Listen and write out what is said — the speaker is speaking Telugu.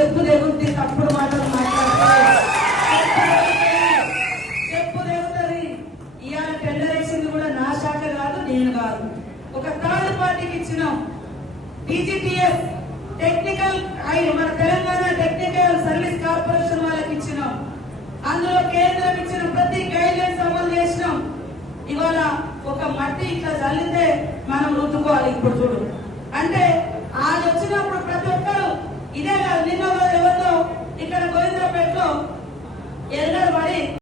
చెప్పు తెగుద్ది, తప్పుడు మాటలు మాట్లాడితే చెప్పు తెగుతుంది. ఇవాళ టెండర్ వేసింది కూడా నా శాఖ కాదు, నేను కాదు, ఒక థర్డ్ పార్టీకి ఇచ్చినాం. టీజీటీఎస్ టెక్నికల్ మన తెలంగాణ టెక్నికల్ సర్వీస్ కార్పొరేషన్ వాళ్ళకి ఇచ్చినాం. అందులో కేంద్రం ఇచ్చిన ప్రతి గైడ్లైన్స్ అమలు చేసినాం. ఇవాళ ఒక మట్టి ఇట్లా చల్లితే మనం రుద్దుకోవాలి. ఇప్పుడు చూడు అంటే అది వచ్చినప్పుడు ప్రతి ఒక్కరు ఇదే కాదు, నిన్న ఎవరితో ఇక్కడ గోవిందరాపేటలో ఎరగడ పడి